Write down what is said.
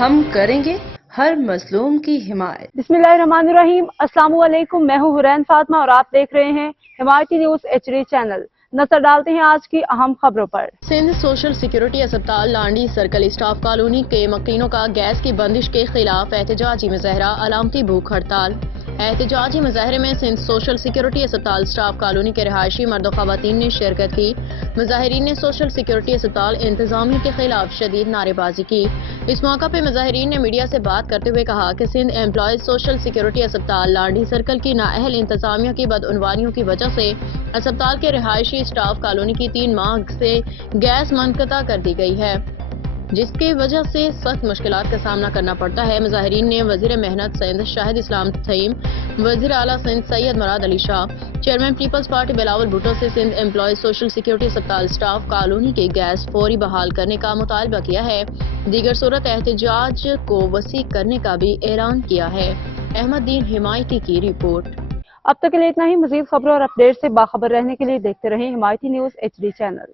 ہم کریں گے ہر مظلوم کی حمایت۔ بسم اللہ الرحمن الرحیم۔ السلام علیکم، میں ہوں حرین فاطمہ اور آپ دیکھ رہے ہیں حمایتی نیوز HD چینل۔ نظر ڈالتے ہیں آج کی اہم خبروں پر۔ سندھ سوشل سیکورٹی اسپتال لانڈی سرکل اسٹاف کالونی کے مکینوں کا گیس کی بندش کے خلاف احتجاجی مظاہرہ، علامتی بھوک ہڑتال۔ احتجاجی مظاہرے میں سندھ سوشل سیکورٹی اسپتال اسٹاف کالونی کے رہائشی مرد و خواتین نے شرکت کی۔ مظاہرین نے سوشل سیکورٹی اسپتال انتظامیہ کے خلاف شدید نعرے بازی کی۔ اس موقع پہ مظاہرین نے میڈیا سے بات کرتے ہوئے کہا کہ سندھ امپلائیز سوشل سیکورٹی اسپتال لانڈی سرکل کی نااہل انتظامیہ کی بدعنوانیوں کی وجہ سے اسپتال کے رہائشی اسٹاف کالونی کی 3 ماہ سے گیس منقطع کر دی گئی ہے، جس کی وجہ سے سخت مشکلات کا سامنا کرنا پڑتا ہے۔ مظاہرین نے وزیر محنت سندھ شاہد اسلام تھیم، وزیر اعلیٰ سندھ سید مراد علی شاہ، چیئرمین پیپلز پارٹی بلاول بھٹو سے سندھ امپلائیز سوشل سیکورٹی اسپتال اسٹاف کالونی کے گیس فوری بحال کرنے کا مطالبہ کیا ہے۔ دیگر صورت احتجاج کو وسیع کرنے کا بھی اعلان کیا ہے۔ احمد دین حمایتی کی رپورٹ۔ اب تک کے لیے اتنا ہی۔ مزید خبروں اور اپڈیٹ سے باخبر رہنے کے لیے دیکھتے رہیں حمایتی نیوز HD چینل۔